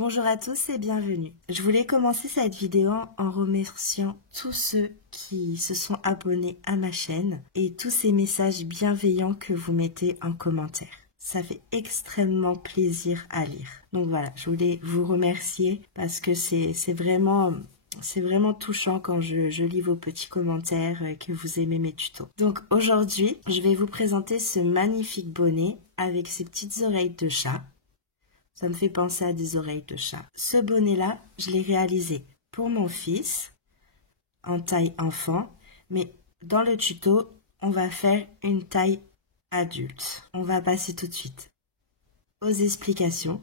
Bonjour à tous et bienvenue. Je voulais commencer cette vidéo en remerciant tous ceux qui se sont abonnés à ma chaîne et tous ces messages bienveillants que vous mettez en commentaire. Ça fait extrêmement plaisir à lire. Donc voilà, je voulais vous remercier parce que c'est vraiment touchant quand je lis vos petits commentaires, que vous aimez mes tutos. Donc aujourd'hui, je vais vous présenter ce magnifique bonnet avec ses petites oreilles de chat. Ça me fait penser à des oreilles de chat. Ce bonnet-là, je l'ai réalisé pour mon fils, en taille enfant. Mais dans le tuto, on va faire une taille adulte. On va passer tout de suite aux explications.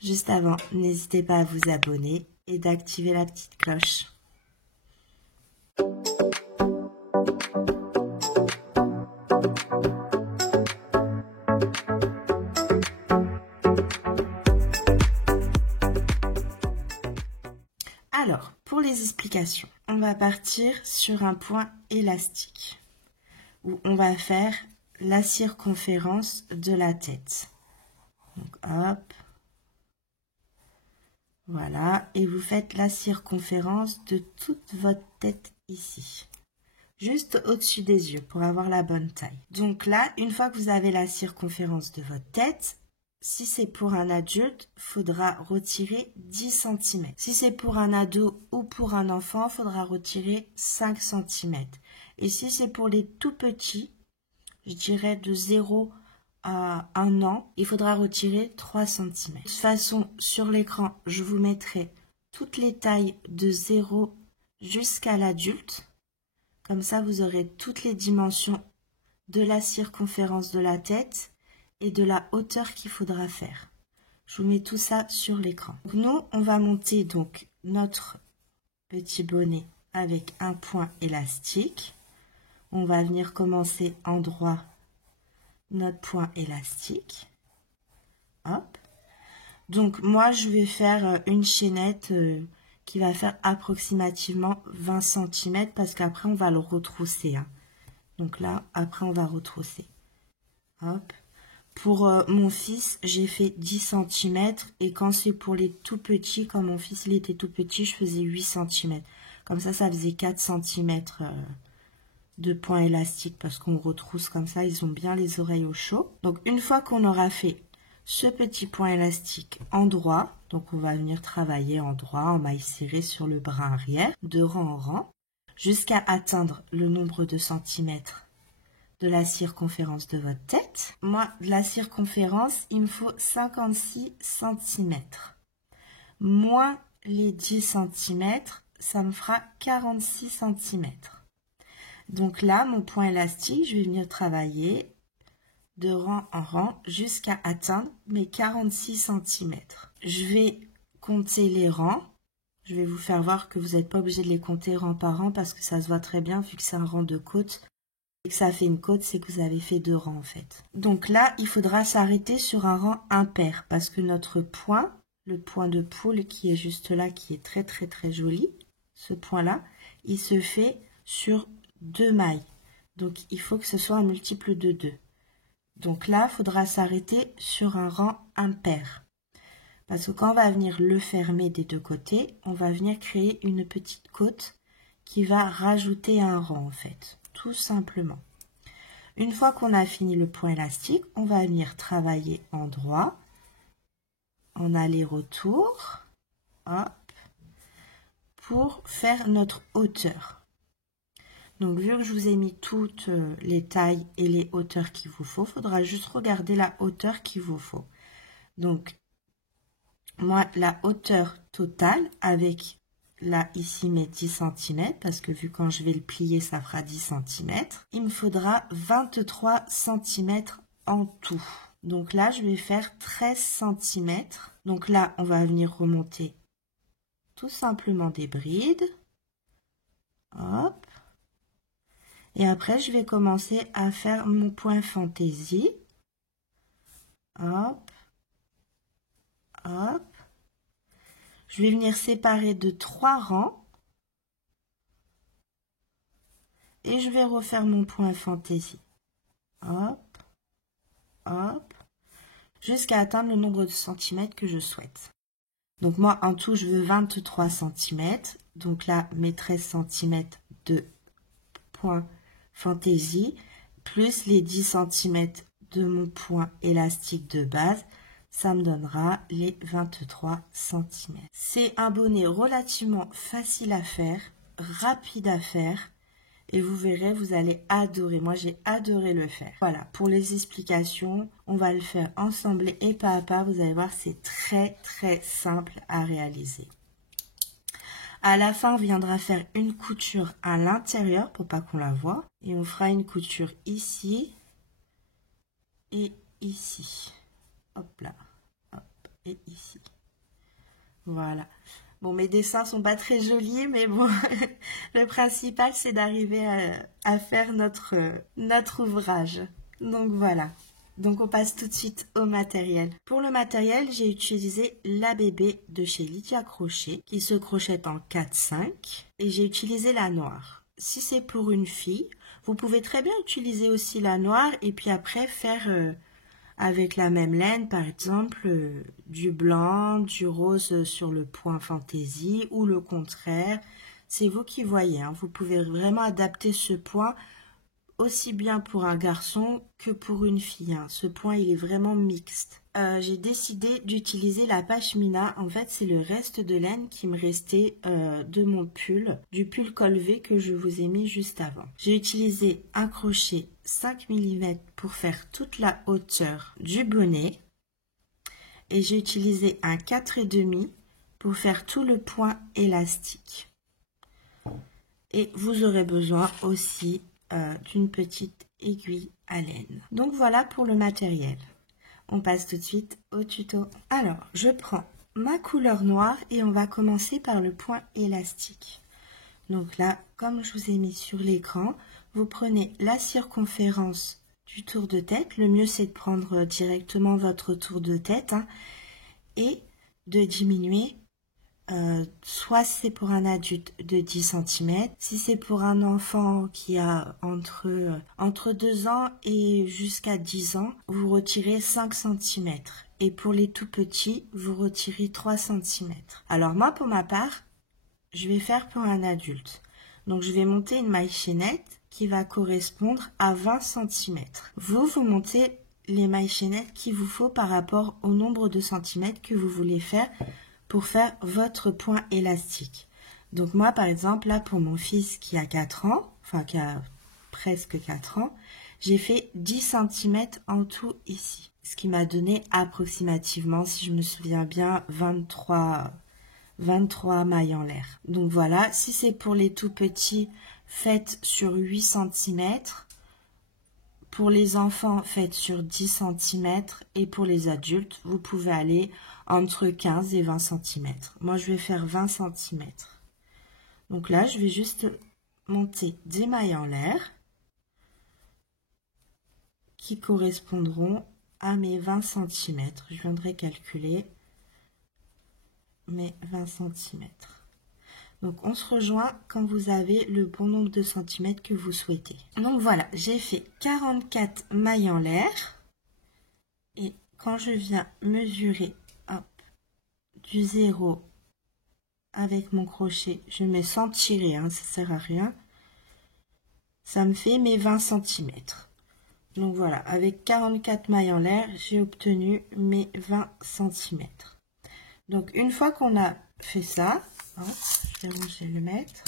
Juste avant, n'hésitez pas à vous abonner et d'activer la petite cloche. Alors, pour les explications, on va partir sur un point élastique où on va faire la circonférence de la tête. Donc, hop, voilà, et vous faites la circonférence de toute votre tête ici, juste au-dessus des yeux pour avoir la bonne taille. Donc là, une fois que vous avez la circonférence de votre tête, si c'est pour un adulte, il faudra retirer 10 cm. Si c'est pour un ado ou pour un enfant, il faudra retirer 5 cm. Et si c'est pour les tout petits, je dirais de 0 à 1 an, il faudra retirer 3 cm. De toute façon, sur l'écran, je vous mettrai toutes les tailles de 0 jusqu'à l'adulte. Comme ça, vous aurez toutes les dimensions de la circonférence de la tête et de la hauteur qu'il faudra faire. Je vous mets tout ça sur l'écran. Nous, on va monter donc notre petit bonnet avec un point élastique. On va venir commencer en droit notre point élastique. Hop. Donc moi, je vais faire une chaînette qui va faire approximativement 20 cm parce qu'après, on va le retrousser. Donc là, après, on va retrousser. Hop. Pour mon fils, j'ai fait 10 cm et quand c'est pour les tout petits, quand mon fils il était tout petit, je faisais 8 cm. Comme ça faisait 4 cm de point élastique parce qu'on retrousse comme ça, ils ont bien les oreilles au chaud. Donc une fois qu'on aura fait ce petit point élastique en droit, donc on va venir travailler en droit, en maille serrée sur le bras arrière, de rang en rang, jusqu'à atteindre le nombre de centimètres de la circonférence de votre tête. Moi, de la circonférence, il me faut 56 cm. Moins les 10 cm, ça me fera 46 cm. Donc là, mon point élastique, je vais venir travailler de rang en rang jusqu'à atteindre mes 46 cm. Je vais compter les rangs. Je vais vous faire voir que vous n'êtes pas obligé de les compter rang par rang parce que ça se voit très bien vu que c'est un rang de côte. Et que ça fait une côte, c'est que vous avez fait 2 rangs en fait. Donc là, il faudra s'arrêter sur un rang impair parce que notre point, le point de poule qui est juste là, qui est très très très joli, ce point-là, il se fait sur 2 mailles. Donc il faut que ce soit un multiple de 2. Donc là, il faudra s'arrêter sur un rang impair. Parce que quand on va venir le fermer des deux côtés, on va venir créer une petite côte qui va rajouter un rang en fait. Tout simplement. Une fois qu'on a fini le point élastique, on va venir travailler en droit, en aller-retour, hop, pour faire notre hauteur. Donc, vu que je vous ai mis toutes les tailles et les hauteurs qu'il vous faut, il faudra juste regarder la hauteur qu'il vous faut. Donc, moi, la hauteur totale avec... Là, ici, mes 10 cm, parce que vu quand je vais le plier, ça fera 10 cm. Il me faudra 23 cm en tout. Donc là, je vais faire 13 cm. Donc là, on va venir remonter tout simplement des brides. Hop. Et après, je vais commencer à faire mon point fantaisie. Hop. Hop. Je vais venir séparer de 3 rangs et je vais refaire mon point fantaisie. Hop, hop, jusqu'à atteindre le nombre de centimètres que je souhaite. Donc moi, en tout, je veux 23 cm. Donc là, mes 13 cm de point fantaisie, plus les 10 cm de mon point élastique de base, ça me donnera les 23 cm. C'est un bonnet relativement facile à faire, rapide à faire, et vous verrez, vous allez adorer. Moi, j'ai adoré le faire. Voilà, pour les explications, on va le faire ensemble et pas à pas. Vous allez voir, c'est très, très simple à réaliser. À la fin, on viendra faire une couture à l'intérieur pour pas qu'on la voie. Et on fera une couture ici et ici. Hop là, hop, et ici. Voilà. Bon, mes dessins sont pas très jolis, mais bon, le principal, c'est d'arriver à faire notre ouvrage. Donc voilà. Donc on passe tout de suite au matériel. Pour le matériel, j'ai utilisé la bébé de chez Lydia Crochet, qui se crochette en 4-5, et j'ai utilisé la noire. Si c'est pour une fille, vous pouvez très bien utiliser aussi la noire, et puis après faire... avec la même laine, par exemple, du blanc, du rose sur le point fantaisie ou le contraire. C'est vous qui voyez, hein. Vous pouvez vraiment adapter ce point aussi bien pour un garçon que pour une fille, hein. Ce point, il est vraiment mixte. J'ai décidé d'utiliser la pashmina. En fait, c'est le reste de laine qui me restait de mon pull, du pull col V que je vous ai mis juste avant. J'ai utilisé un crochet 5 mm pour faire toute la hauteur du bonnet. Et j'ai utilisé un 4,5 pour faire tout le point élastique. Et vous aurez besoin aussi d'une petite aiguille à laine. Donc voilà pour le matériel. On passe tout de suite au tuto. Alors, je prends ma couleur noire et on va commencer par le point élastique. Donc là, comme je vous ai mis sur l'écran, vous prenez la circonférence du tour de tête. Le mieux, c'est de prendre directement votre tour de tête, hein, et de diminuer. Soit c'est pour un adulte de 10 cm, si c'est pour un enfant qui a entre 2 ans et jusqu'à 10 ans, vous retirez 5 cm. Et pour les tout petits, vous retirez 3 cm. Alors moi, pour ma part, je vais faire pour un adulte. Donc je vais monter une maille chaînette qui va correspondre à 20 cm. Vous montez les mailles chaînettes qu'il vous faut par rapport au nombre de centimètres que vous voulez faire pour faire votre point élastique. Donc moi, par exemple, là, pour mon fils qui a 4 ans, enfin qui a presque 4 ans, j'ai fait 10 cm en tout ici. Ce qui m'a donné approximativement, si je me souviens bien, 23 mailles en l'air. Donc voilà, si c'est pour les tout petits, faites sur 8 cm. Pour les enfants, faites sur 10 cm. Et pour les adultes, vous pouvez aller entre 15 et 20 cm. Moi, je vais faire 20 cm. Donc là, je vais juste monter des mailles en l'air qui correspondront à mes 20 cm. Je viendrai calculer mes 20 cm. Donc, on se rejoint quand vous avez le bon nombre de centimètres que vous souhaitez. Donc, voilà, j'ai fait 44 mailles en l'air. Et quand je viens mesurer, hop, du 0 avec mon crochet, je mets sans tirer, hein, ça sert à rien. Ça me fait mes 20 cm. Donc voilà, avec 44 mailles en l'air, j'ai obtenu mes 20 cm. Donc une fois qu'on a fait ça, hein, je vais ranger le mètre,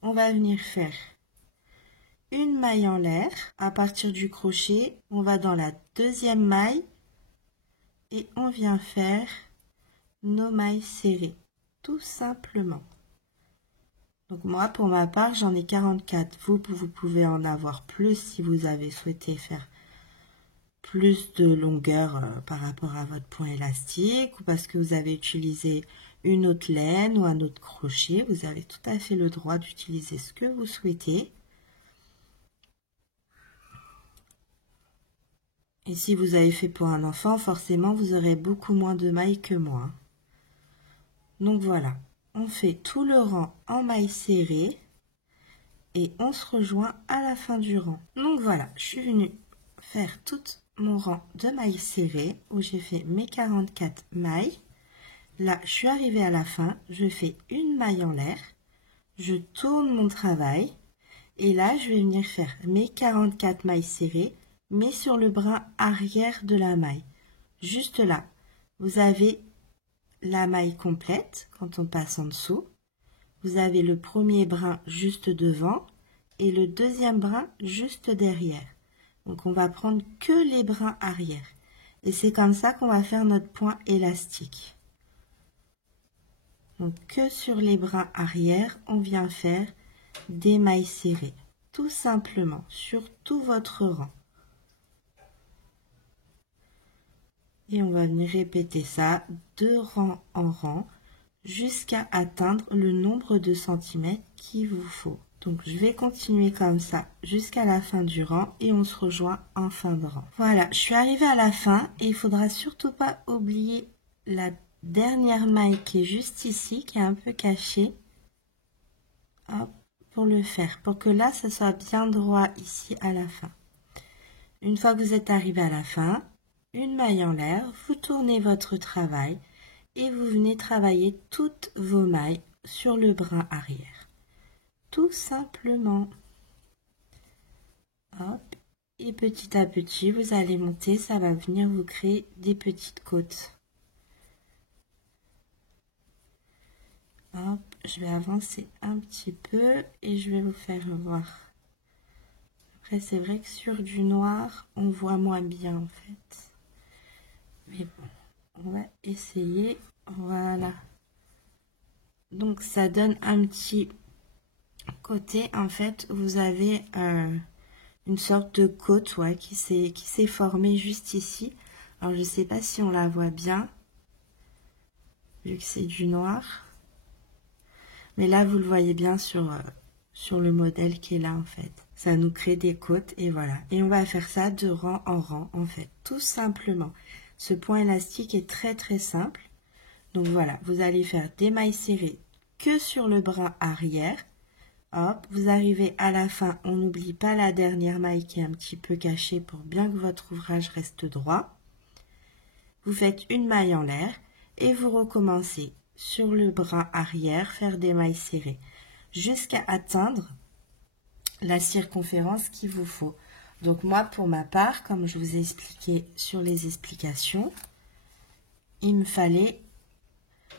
on va venir faire une maille en l'air. À partir du crochet, on va dans la deuxième maille et on vient faire nos mailles serrées, tout simplement. Donc moi, pour ma part, j'en ai 44. Vous pouvez en avoir plus si vous avez souhaité faire plus de longueur par rapport à votre point élastique ou parce que vous avez utilisé une autre laine ou un autre crochet. Vous avez tout à fait le droit d'utiliser ce que vous souhaitez. Et si vous avez fait pour un enfant, forcément, vous aurez beaucoup moins de mailles que moi. Donc voilà, on fait tout le rang en mailles serrées et on se rejoint à la fin du rang. Donc voilà, je suis venue faire tout mon rang de mailles serrées où j'ai fait mes 44 mailles. là, je suis arrivée à la fin, je fais une maille en l'air, je tourne mon travail et là, je vais venir faire mes 44 mailles serrées, mais sur le brin arrière de la maille. Juste là, vous avez la maille complète quand on passe en dessous. Vous avez le premier brin juste devant et le deuxième brin juste derrière. Donc, on va prendre que les brins arrière. Et c'est comme ça qu'on va faire notre point élastique. Donc, que sur les brins arrière, on vient faire des mailles serrées. Tout simplement, sur tout votre rang. Et on va venir répéter ça de rang en rang jusqu'à atteindre le nombre de centimètres qu'il vous faut. Donc, je vais continuer comme ça jusqu'à la fin du rang et on se rejoint en fin de rang. Voilà, je suis arrivée à la fin et il faudra surtout pas oublier la dernière maille qui est juste ici, qui est un peu cachée. Hop, pour le faire, pour que là, ça soit bien droit ici à la fin. Une fois que vous êtes arrivé à la fin, une maille en l'air, vous tournez votre travail et vous venez travailler toutes vos mailles sur le brin arrière. Tout simplement. Hop. Et petit à petit, vous allez monter, ça va venir vous créer des petites côtes. Hop, je vais avancer un petit peu et je vais vous faire voir. Après, c'est vrai que sur du noir, on voit moins bien en fait. Mais bon, on va essayer. Voilà. Donc, ça donne un petit côté. En fait, vous avez une sorte de côte qui s'est formée juste ici. Alors, je ne sais pas si on la voit bien, vu que c'est du noir. Mais là, vous le voyez bien sur le modèle qui est là, en fait. Ça nous crée des côtes, et voilà. Et on va faire ça de rang en rang, en fait, tout simplement. Ce point élastique est très, très simple. Donc, voilà, vous allez faire des mailles serrées que sur le bras arrière. Hop, vous arrivez à la fin, on n'oublie pas la dernière maille qui est un petit peu cachée pour bien que votre ouvrage reste droit. Vous faites une maille en l'air et vous recommencez sur le bras arrière, faire des mailles serrées jusqu'à atteindre la circonférence qu'il vous faut. Donc moi, pour ma part, comme je vous ai expliqué sur les explications, il me fallait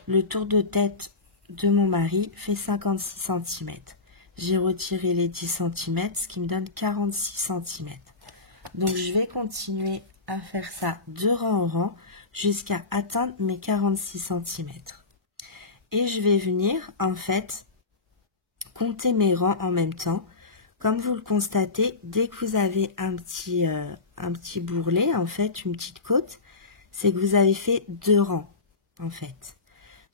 le tour de tête de mon mari fait 56 cm. J'ai retiré les 10 cm, ce qui me donne 46 cm. Donc, je vais continuer à faire ça de rang en rang jusqu'à atteindre mes 46 cm. Et je vais venir, en fait, compter mes rangs en même temps. Comme vous le constatez, dès que vous avez un petit bourrelet, en fait, une petite côte, c'est que vous avez fait 2 rangs, en fait.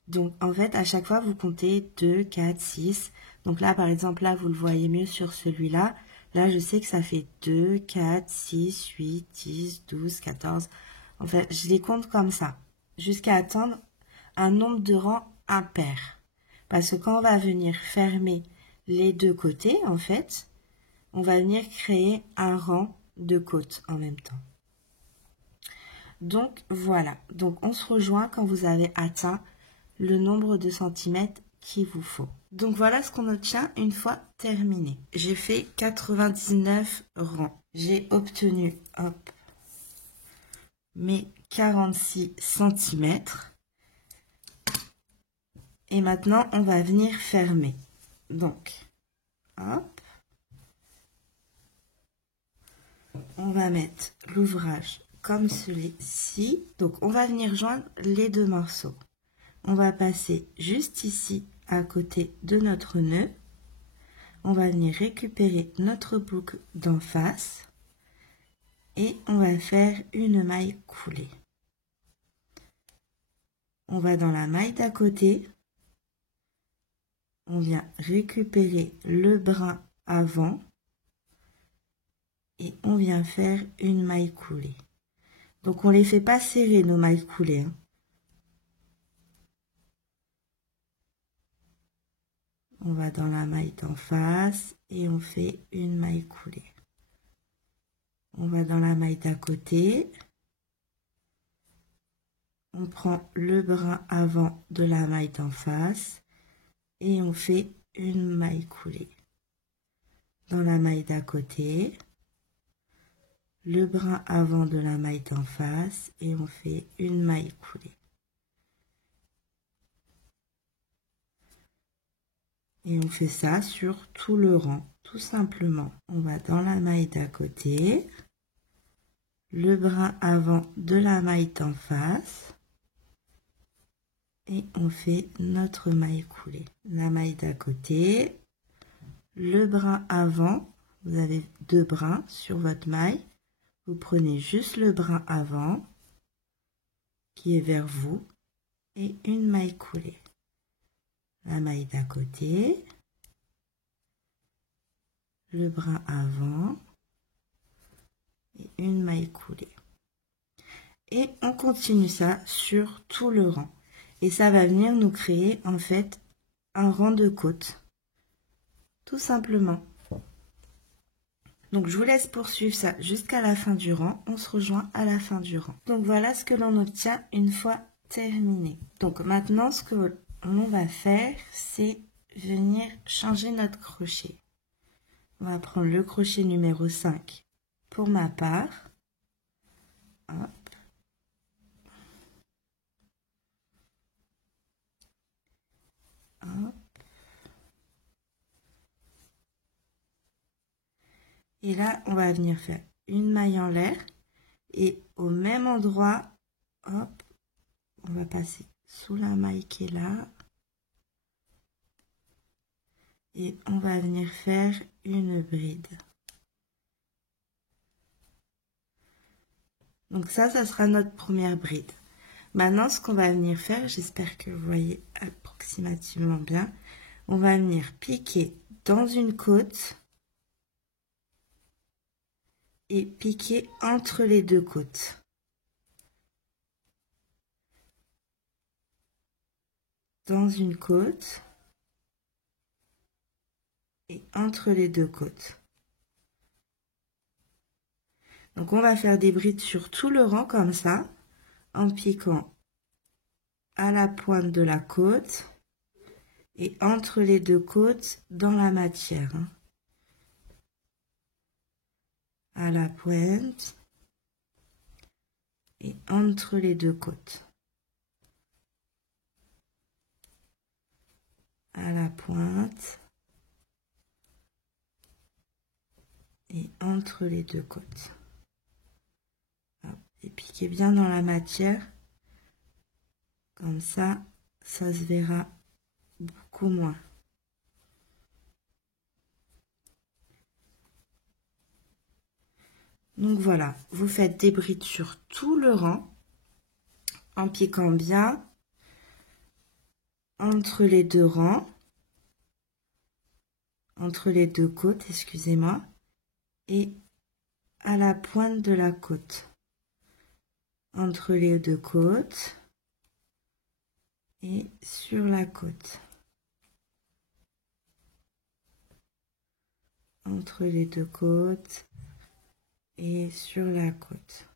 Donc, en fait, à chaque fois, vous comptez 2, 4, 6. Donc là, par exemple, là, vous le voyez mieux sur celui-là. Là, je sais que ça fait 2, 4, 6, 8, 10, 12, 14. En fait, je les compte comme ça, jusqu'à atteindre un nombre de rangs impair. Parce que quand on va venir fermer les deux côtés, en fait, on va venir créer un rang de côtes en même temps. Donc, voilà. Donc, on se rejoint quand vous avez atteint le nombre de centimètres qu'il vous faut. Donc voilà ce qu'on obtient une fois terminé. J'ai fait 99 rangs. J'ai obtenu mes 46 centimètres. Et maintenant, on va venir fermer. Donc, hop. On va mettre l'ouvrage comme celui-ci. Donc, on va venir joindre les deux morceaux. On va passer juste ici à côté de notre nœud. On va venir récupérer notre boucle d'en face et on va faire une maille coulée. On va dans la maille d'à côté. On vient récupérer le brin avant et on vient faire une maille coulée. Donc, on ne les fait pas serrer nos mailles coulées, hein. On va dans la maille d'en face et on fait une maille coulée. On va dans la maille d'à côté. on prend le brin avant de la maille d'en face et on fait une maille coulée. Dans la maille d'à côté, le brin avant de la maille d'en face et on fait une maille coulée. Et on fait ça sur tout le rang, tout simplement. On va dans la maille d'à côté, le brin avant de la maille d'en face et on fait notre maille coulée. La maille d'à côté, le brin avant, vous avez 2 brins sur votre maille, vous prenez juste le brin avant qui est vers vous et une maille coulée. La maille d'à côté, le brin avant et une maille coulée. Et on continue ça sur tout le rang. Et ça va venir nous créer en fait un rang de côte. Tout simplement. Donc je vous laisse poursuivre ça jusqu'à la fin du rang. On se rejoint à la fin du rang. Donc voilà ce que l'on obtient une fois terminé. Donc maintenant ce que l'on va faire, c'est venir changer notre crochet. On va prendre le crochet numéro 5 pour ma part. Hop. Hop. Et là, on va venir faire une maille en l'air. Et au même endroit, hop, on va passer sous la maille qui est là. Et on va venir faire une bride. Donc ça sera notre première bride. Maintenant, ce qu'on va venir faire, j'espère que vous voyez approximativement bien, on va venir piquer dans une côte et piquer entre les deux côtes. Dans une côte et entre les deux côtes. Donc on va faire des brides sur tout le rang comme ça, en piquant à la pointe de la côte et entre les deux côtes dans la matière. À la pointe et entre les deux côtes. À la pointe et entre les deux côtes. Et piquez bien dans la matière. Comme ça, ça se verra beaucoup moins. Donc voilà, vous faites des brides sur tout le rang en piquant bien entre les deux rangs, entre les deux côtes, excusez-moi, et à la pointe de la côte. Entre les deux côtes et sur la côte. Entre les deux côtes et sur la côte.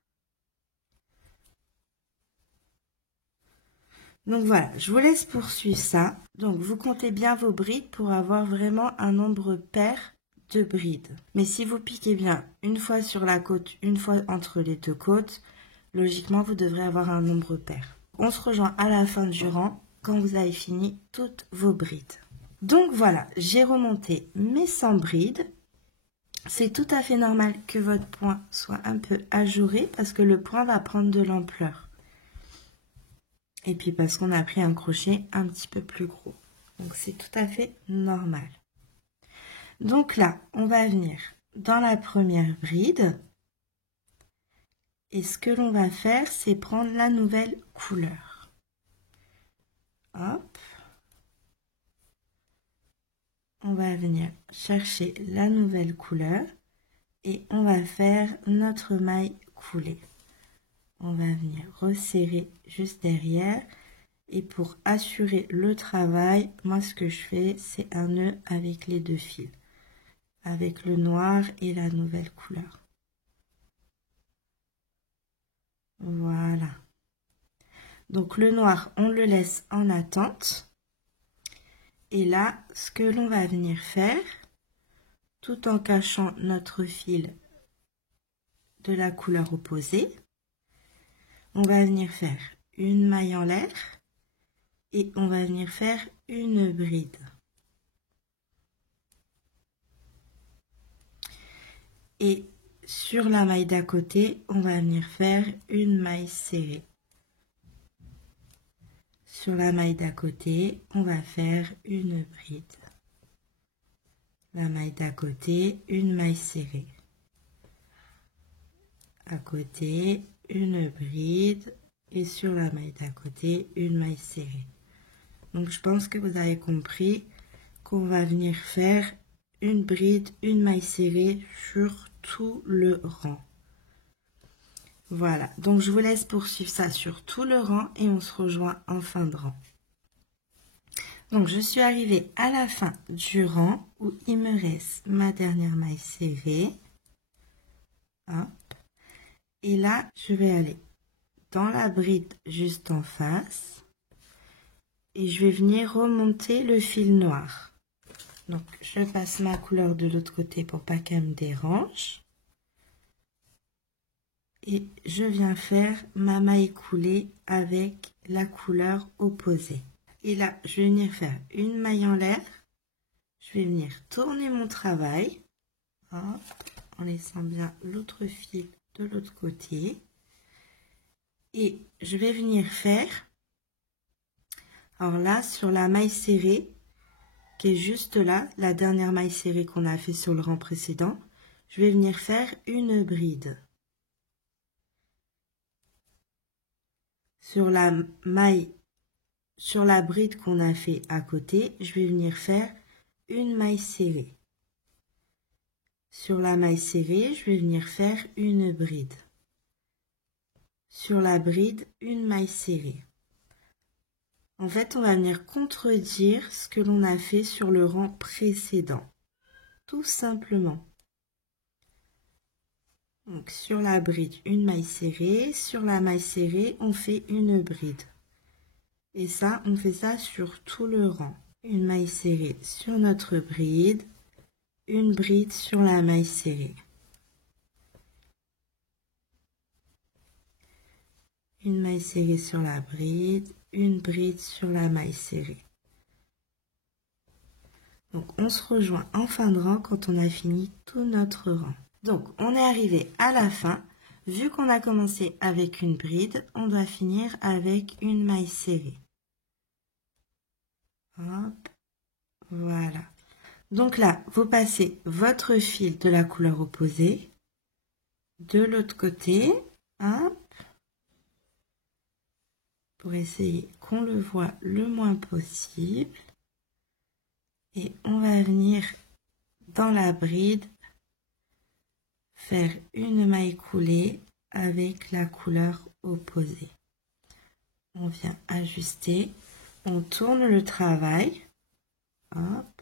Donc voilà, je vous laisse poursuivre ça. Donc vous comptez bien vos brides pour avoir vraiment un nombre pair de brides. Mais si vous piquez bien une fois sur la côte, une fois entre les deux côtes, logiquement vous devrez avoir un nombre pair. On se rejoint à la fin du rang quand vous avez fini toutes vos brides. Donc voilà, j'ai remonté mes 100 brides. C'est tout à fait normal que votre point soit un peu ajouré parce que le point va prendre de l'ampleur. Et puis parce qu'on a pris un crochet un petit peu plus gros. Donc c'est tout à fait normal. Donc là, on va venir dans la première bride. Et ce que l'on va faire, c'est prendre la nouvelle couleur. Hop. On va venir chercher la nouvelle couleur et on va faire notre maille coulée. On va venir resserrer juste derrière et pour assurer le travail, moi ce que je fais, c'est un nœud avec les deux fils, avec le noir et la nouvelle couleur. Voilà. Donc le noir, on le laisse en attente. Et là, ce que l'on va venir faire, tout en cachant notre fil de la couleur opposée, on va venir faire une maille en l'air et on va venir faire une bride. Et sur la maille d'à côté, on va venir faire une maille serrée. Sur la maille d'à côté, on va faire une bride. La maille d'à côté, une maille serrée. À côté, une bride et sur la maille d'à côté, une maille serrée. Donc je pense que vous avez compris qu'on va venir faire une bride, une maille serrée sur tout le rang. Voilà, donc je vous laisse poursuivre ça sur tout le rang et on se rejoint en fin de rang. Donc je suis arrivée à la fin du rang où il me reste ma dernière maille serrée. Hop. Et là, je vais aller dans la bride juste en face et je vais venir remonter le fil noir. Donc je passe ma couleur de l'autre côté pour pas qu'elle me dérange. Et je viens faire ma maille coulée avec la couleur opposée. Et là, je vais venir faire une maille en l'air. Je vais venir tourner mon travail. Hop, en laissant bien l'autre fil de l'autre côté. Et je vais venir faire, alors là, sur la maille serrée, qui est juste là, la dernière maille serrée qu'on a fait sur le rang précédent, je vais venir faire une bride. Sur la maille, sur la bride qu'on a fait à côté, je vais venir faire une maille serrée. Sur la maille serrée, je vais venir faire une bride. Sur la bride, une maille serrée. En fait, on va venir contredire ce que l'on a fait sur le rang précédent. Tout simplement. Donc, sur la bride, une maille serrée. Sur la maille serrée, on fait une bride. Et ça, on fait ça sur tout le rang. Une maille serrée sur notre bride. Une bride sur la maille serrée. Une maille serrée sur la bride. Une bride sur la maille serrée. Donc, on se rejoint en fin de rang quand on a fini tout notre rang. Donc, on est arrivé à la fin. Vu qu'on a commencé avec une bride, on doit finir avec une maille serrée. Hop, voilà. Donc là, vous passez votre fil de la couleur opposée de l'autre côté, hop, pour essayer qu'on le voit le moins possible. Et on va venir dans la bride faire une maille coulée avec la couleur opposée. On vient ajuster, on tourne le travail, hop,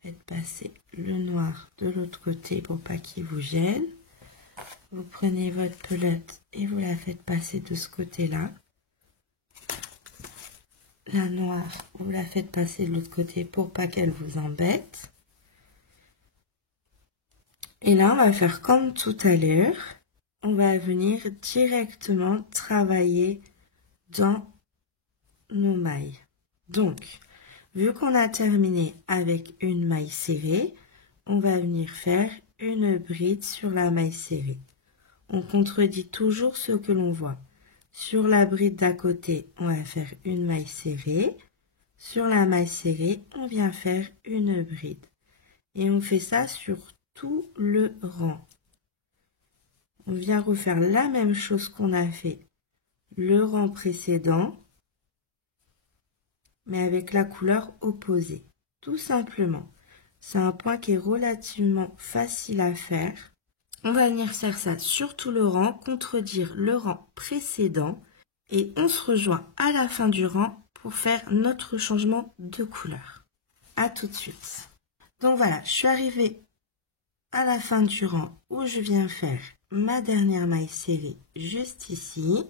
faites passer le noir de l'autre côté pour pas qu'il vous gêne. Vous prenez votre pelote et vous la faites passer de ce côté-là. La noire, vous la faites passer de l'autre côté pour pas qu'elle vous embête. Et là, on va faire comme tout à l'heure. On va venir directement travailler dans nos mailles. Donc, vu qu'on a terminé avec une maille serrée, on va venir faire une bride sur la maille serrée. On contredit toujours ce que l'on voit. Sur la bride d'à côté, on va faire une maille serrée. Sur la maille serrée, on vient faire une bride. Et on fait ça sur tout le rang. On vient refaire la même chose qu'on a fait le rang précédent, mais avec la couleur opposée. Tout simplement. C'est un point qui est relativement facile à faire. On va venir faire ça sur tout le rang, contredire le rang précédent et on se rejoint à la fin du rang pour faire notre changement de couleur. À tout de suite. Donc voilà, je suis arrivée à la fin du rang où je viens faire ma dernière maille serrée juste ici.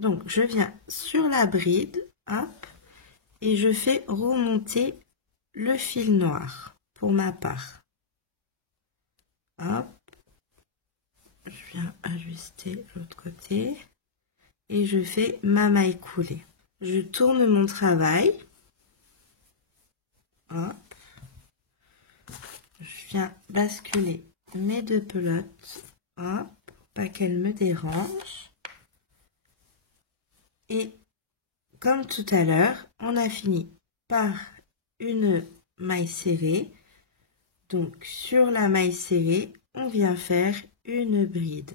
Donc, je viens sur la bride, hop, et je fais remonter le fil noir pour ma part. Hop, je viens ajuster l'autre côté et je fais ma maille coulée. Je tourne mon travail. Hop. Je viens basculer mes deux pelotes. Hop, pour pas qu'elles me dérangent. Et comme tout à l'heure, on a fini par une maille serrée. Donc sur la maille serrée, on vient faire une bride.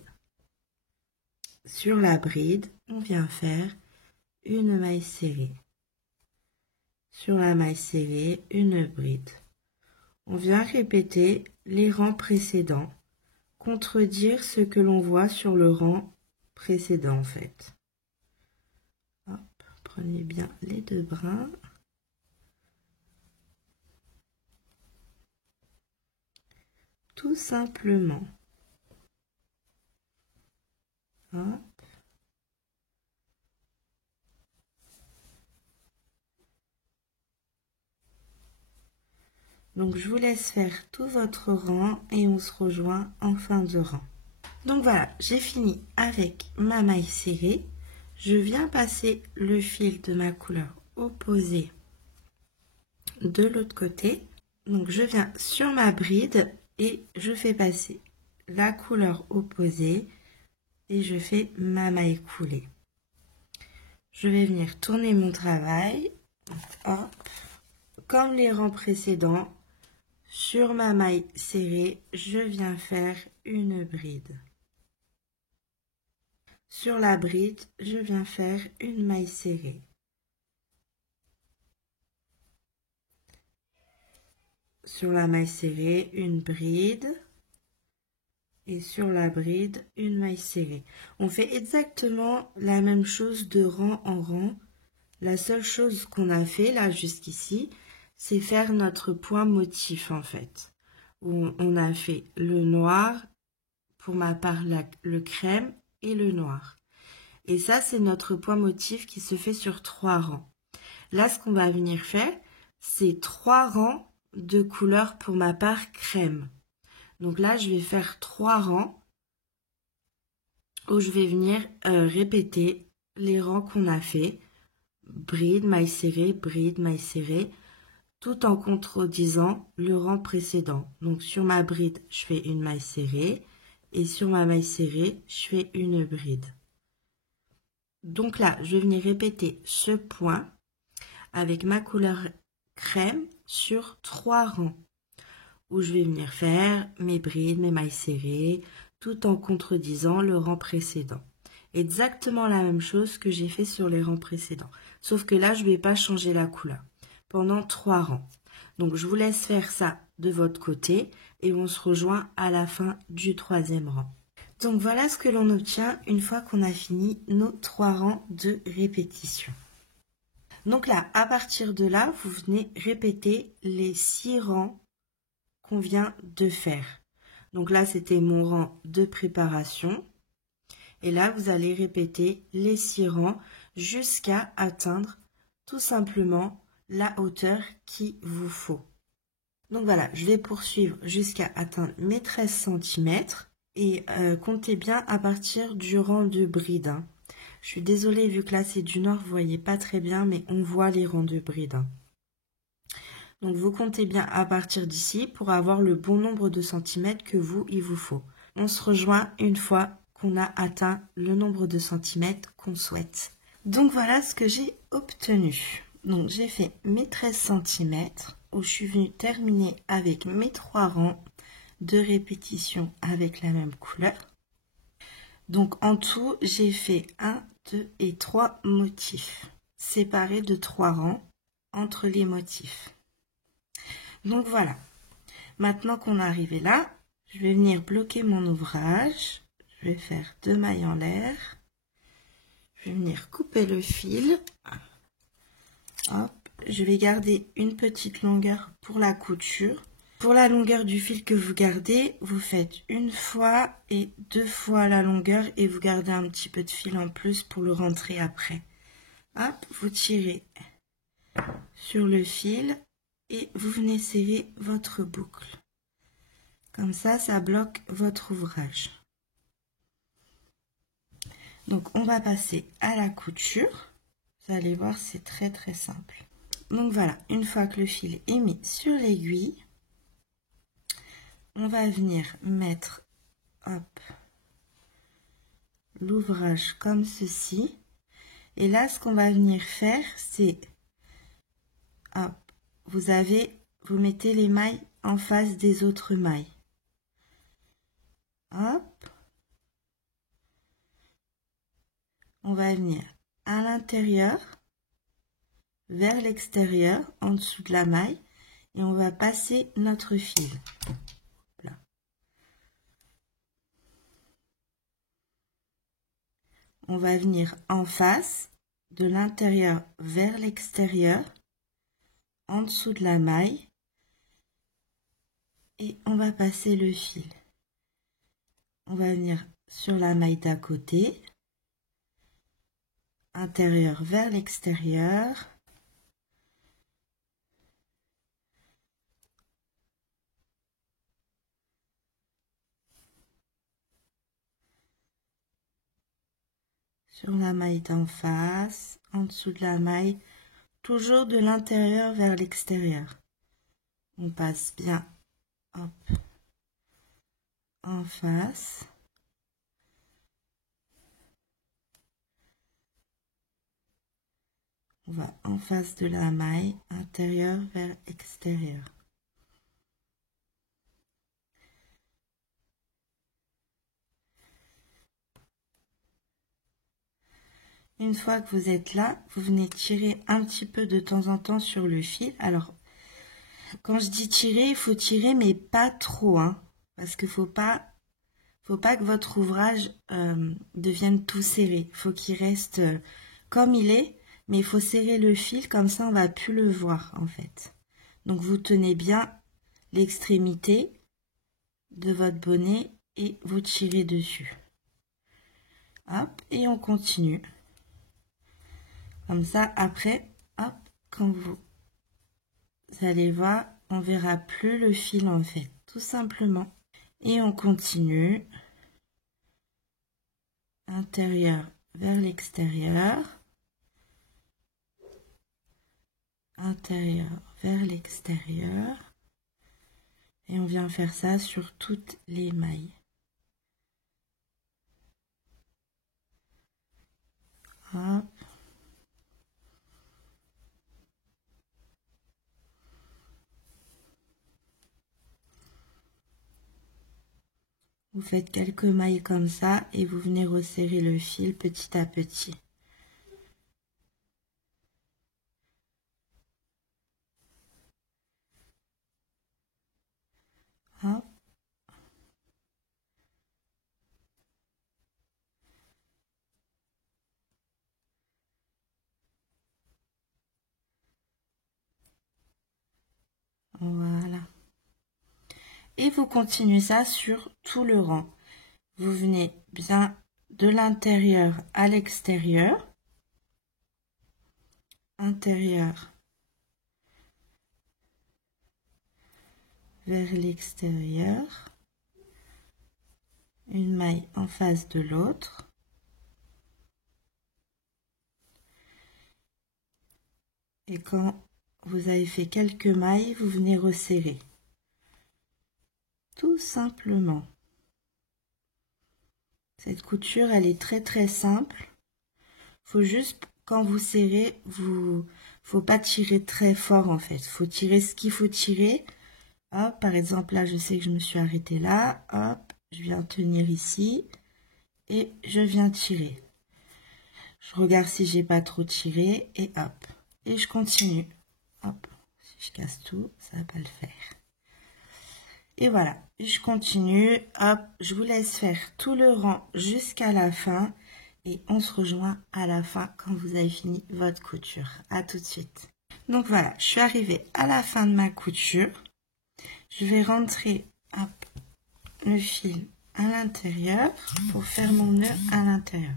Sur la bride, on vient faire une maille serrée. Sur la maille serrée, une bride. On vient répéter les rangs précédents, contredire ce que l'on voit sur le rang précédent en fait. Hop, prenez bien les deux brins. Tout simplement. Hop. Donc je vous laisse faire tout votre rang et on se rejoint en fin de rang. Donc voilà, j'ai fini avec ma maille serrée. Je viens passer le fil de ma couleur opposée de l'autre côté. Donc je viens sur ma bride et je fais passer la couleur opposée et je fais ma maille coulée. Je vais venir tourner mon travail. Hop. Comme les rangs précédents, sur ma maille serrée, je viens faire une bride. Sur la bride, je viens faire une maille serrée. Sur la maille serrée, une bride. Et sur la bride, une maille serrée. On fait exactement la même chose de rang en rang. La seule chose qu'on a fait là jusqu'ici, c'est faire notre point motif en fait. Où on a fait le noir, pour ma part le crème et le noir. Et ça, c'est notre point motif qui se fait sur 3 rangs. Là, ce qu'on va venir faire, c'est 3 rangs de couleur pour ma part crème. Donc là, je vais faire 3 rangs où je vais venir répéter les rangs qu'on a fait. Bride, maille serrée, tout en contredisant le rang précédent. Donc sur ma bride, je fais une maille serrée et sur ma maille serrée, je fais une bride. Donc là, je vais venir répéter ce point avec ma couleur crème sur 3 rangs où je vais venir faire mes brides, mes mailles serrées, tout en contredisant le rang précédent. Exactement la même chose que j'ai fait sur les rangs précédents. Sauf que là, je ne vais pas changer la couleur pendant 3 rangs. Donc, je vous laisse faire ça de votre côté et on se rejoint à la fin du 3e rang. Donc, voilà ce que l'on obtient une fois qu'on a fini nos 3 rangs de répétition. Donc là, à partir de là, vous venez répéter les 6 rangs qu'on vient de faire. Donc là, c'était mon rang de préparation. Et là, vous allez répéter les 6 rangs jusqu'à atteindre tout simplement la hauteur qu'il vous faut. Donc voilà, je vais poursuivre jusqu'à atteindre mes 13 cm et comptez bien à partir du rang de bride. Hein. Je suis désolée, vu que là c'est du nord, vous voyez pas très bien, mais on voit les rangs de bride. Hein. Donc vous comptez bien à partir d'ici pour avoir le bon nombre de centimètres que il vous faut. On se rejoint une fois qu'on a atteint le nombre de centimètres qu'on souhaite. Donc voilà ce que j'ai obtenu. Donc j'ai fait mes 13 cm où je suis venue terminer avec mes 3 rangs de répétition avec la même couleur. Donc en tout, j'ai fait 1, 2 et 3 motifs séparés de 3 rangs entre les motifs. Donc voilà, maintenant qu'on est arrivé là, je vais venir bloquer mon ouvrage. Je vais faire 2 mailles en l'air. Je vais venir couper le fil. Hop, je vais garder une petite longueur pour la couture. Il Pour la longueur du fil que vous gardez, vous faites une fois et 2 fois la longueur et vous gardez un petit peu de fil en plus pour le rentrer après. Hop, vous tirez sur le fil et vous venez serrer votre boucle. Comme ça, ça bloque votre ouvrage. Donc, on va passer à la couture. Vous allez voir, c'est très très simple. Donc voilà, une fois que le fil est mis sur l'aiguille, on va venir mettre l'ouvrage comme ceci. Et là, ce qu'on va venir faire, c'est vous mettez les mailles en face des autres mailles. Hop. On va venir à l'intérieur, vers l'extérieur, en dessous de la maille, et on va passer notre fil. Là. On va venir en face, de l'intérieur vers l'extérieur, en dessous de la maille, et on va passer le fil. On va venir sur la maille d'à côté, intérieur vers l'extérieur, sur la maille d'en face, en dessous de la maille, toujours de l'intérieur vers l'extérieur. On passe bien, hop, en face. On va en face de la maille, intérieur vers extérieur. Une fois que vous êtes là, vous venez tirer un petit peu de temps en temps sur le fil. Alors, quand je dis tirer, il faut tirer, mais pas trop, hein, parce qu'il faut pas que votre ouvrage devienne tout serré. Il faut qu'il reste comme il est, mais il faut serrer le fil, comme ça on va plus le voir en fait. Donc vous tenez bien l'extrémité de votre bonnet et vous tirez dessus. Hop, et on continue. Comme ça, après, hop, quand vous allez voir, on verra plus le fil en fait, tout simplement. Et on continue. Intérieur vers l'extérieur. Intérieur vers l'extérieur. Et on vient faire ça sur toutes les mailles. Hop. Vous faites quelques mailles comme ça et vous venez resserrer le fil petit à petit. Hop. Voilà. Et vous continuez ça sur tout le rang. Vous venez bien de l'intérieur à l'extérieur. Intérieur vers l'extérieur. Une maille en face de l'autre. Et quand vous avez fait quelques mailles, vous venez resserrer. Tout simplement. Cette couture, elle est très très simple. Faut juste, quand vous serrez, faut pas tirer très fort en fait. Faut tirer ce qu'il faut tirer. Hop, par exemple, là, je sais que je me suis arrêtée là. Hop, je viens tenir ici. Et je viens tirer. Je regarde si j'ai pas trop tiré. Et hop. Et je continue. Hop, si je casse tout, ça va pas le faire. Et voilà, je continue, hop, je vous laisse faire tout le rang jusqu'à la fin et on se rejoint à la fin quand vous avez fini votre couture. À tout de suite. Donc voilà, je suis arrivée à la fin de ma couture. Je vais rentrer le fil à l'intérieur pour faire mon nœud à l'intérieur.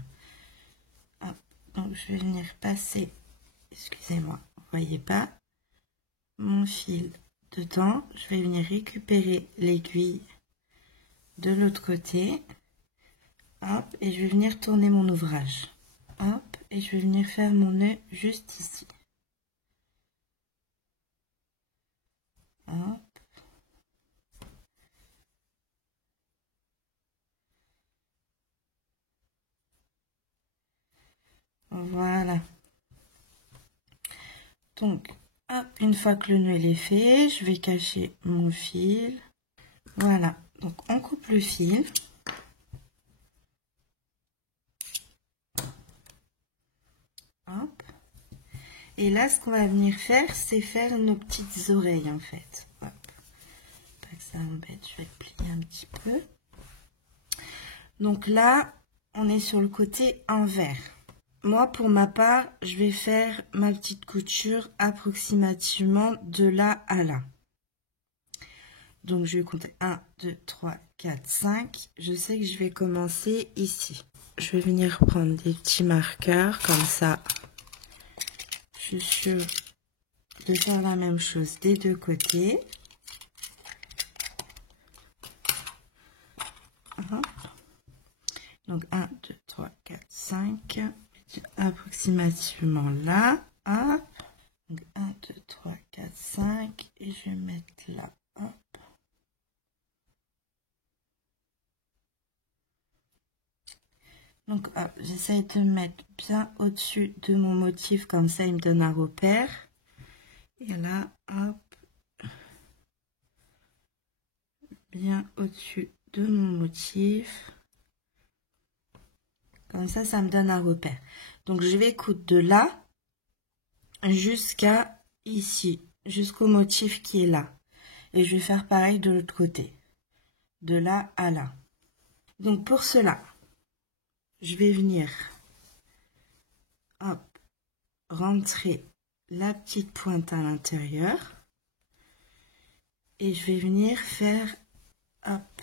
Donc je vais venir passer, excusez-moi, vous voyez pas, mon fil dedans. Je vais venir récupérer l'aiguille de l'autre côté. Hop, et je vais venir tourner mon ouvrage. Hop, et je vais venir faire mon nœud juste ici. Hop. Voilà. Donc, hop, une fois que le nœud est fait, je vais cacher mon fil. Voilà. Donc, on coupe le fil. Hop. Et là, ce qu'on va venir faire, c'est faire nos petites oreilles, en fait. Hop. Pas que ça embête, je vais le plier un petit peu. Donc là, on est sur le côté envers. Moi, pour ma part, je vais faire ma petite couture approximativement de là à là. Donc, je vais compter 1, 2, 3, 4, 5. Je sais que je vais commencer ici. Je vais venir prendre des petits marqueurs comme ça. Je suis sûre de faire la même chose des deux côtés. Donc, 1, 2, 3, 4, 5. Approximativement là. Hop. Donc, 1, 2, 3, 4, 5. Et je vais mettre là. Hop. Donc, j'essaye de mettre bien au-dessus de mon motif, comme ça, il me donne un repère. Et là, hop, bien au-dessus de mon motif. Comme ça me donne un repère. Donc, je vais coudre de là jusqu'à ici, jusqu'au motif qui est là. Et je vais faire pareil de l'autre côté, de là à là. Donc, pour cela, je vais venir, hop, rentrer la petite pointe à l'intérieur. Et je vais venir faire, hop,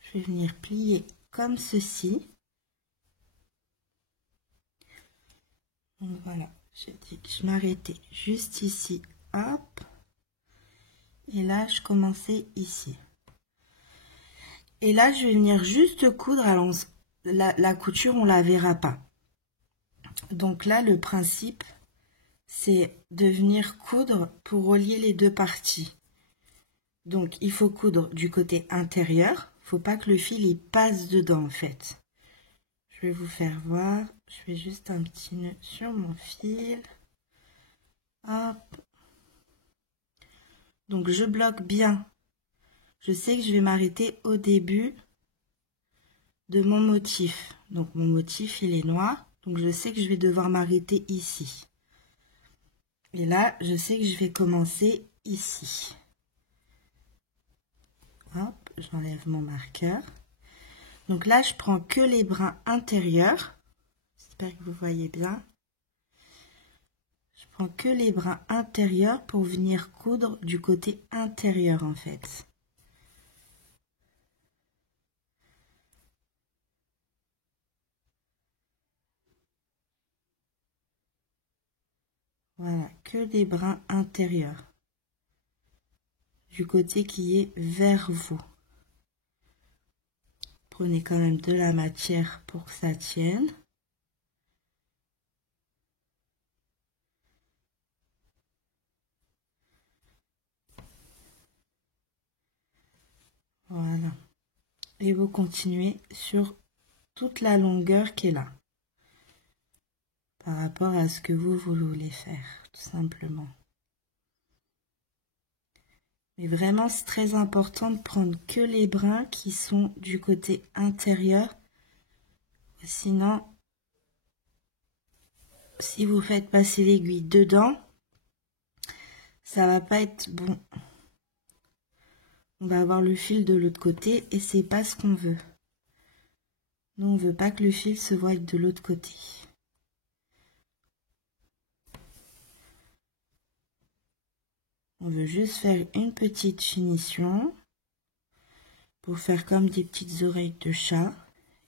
je vais venir plier comme ceci. Donc voilà, j'ai dit que je m'arrêtais juste ici, hop. Et là, je commençais ici. Et là, je vais venir juste coudre. Alors, la couture, on la verra pas. Donc là, le principe, c'est de venir coudre pour relier les deux parties. Donc, il faut coudre du côté intérieur. Il ne faut pas que le fil il passe dedans, en fait. Je vais vous faire voir. Je fais juste un petit nœud sur mon fil. Hop. Donc, je bloque bien. Je sais que je vais m'arrêter au début de mon motif. Donc, mon motif, il est noir. Donc, je sais que je vais devoir m'arrêter ici. Et là, je sais que je vais commencer ici. Hop, j'enlève mon marqueur. Donc là, je prends que les brins intérieurs. J'espère que vous voyez bien. Je prends que les brins intérieurs pour venir coudre du côté intérieur, en fait. Voilà, que des brins intérieurs. Du côté qui est vers vous. Prenez quand même de la matière pour que ça tienne. Voilà. Et vous continuez sur toute la longueur qui est là. Par rapport à ce que vous voulez faire, tout simplement. Mais vraiment, c'est très important de prendre que les brins qui sont du côté intérieur. Sinon, si vous faites passer l'aiguille dedans, ça va pas être bon. On va avoir le fil de l'autre côté et c'est pas ce qu'on veut. Nous, on veut pas que le fil se voie de l'autre côté. On veut juste faire une petite finition pour faire comme des petites oreilles de chat.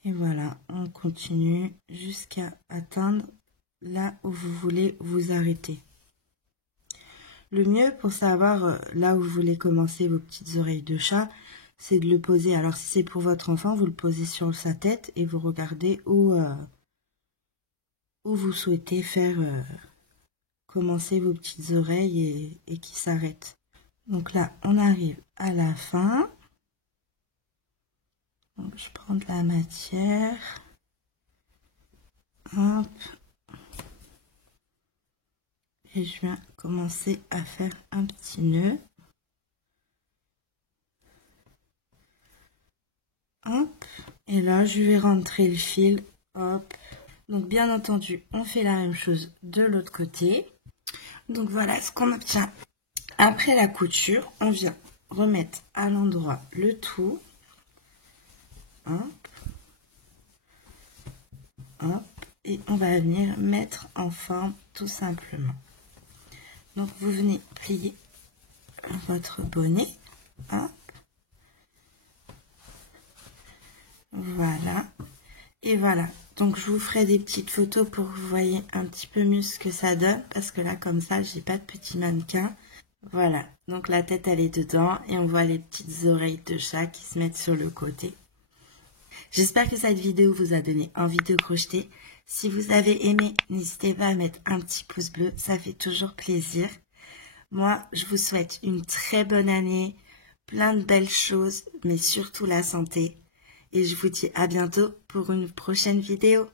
Et voilà, on continue jusqu'à atteindre là où vous voulez vous arrêter. Le mieux pour savoir là où vous voulez commencer vos petites oreilles de chat, c'est de le poser. Alors si c'est pour votre enfant, vous le posez sur sa tête et vous regardez où vous souhaitez faire commencer vos petites oreilles et qui s'arrêtent. Donc là, on arrive à la fin. Donc je prends de la matière. Hop. Et je viens commencer à faire un petit nœud. Hop. Et là, je vais rentrer le fil. Hop. Donc, bien entendu, on fait la même chose de l'autre côté. Donc, voilà ce qu'on obtient. Après la couture, on vient remettre à l'endroit le tout. Hop. Hop. Et on va venir mettre en forme tout simplement. Donc, vous venez plier votre bonnet. Hop. Voilà. Et voilà. Donc, je vous ferai des petites photos pour que vous voyez un petit peu mieux ce que ça donne. Parce que là, comme ça, j'ai pas de petit mannequin. Voilà. Donc, la tête, elle est dedans. Et on voit les petites oreilles de chat qui se mettent sur le côté. J'espère que cette vidéo vous a donné envie de crocheter. Si vous avez aimé, n'hésitez pas à mettre un petit pouce bleu. Ça fait toujours plaisir. Moi, je vous souhaite une très bonne année. Plein de belles choses. Mais surtout la santé. Et je vous dis à bientôt pour une prochaine vidéo.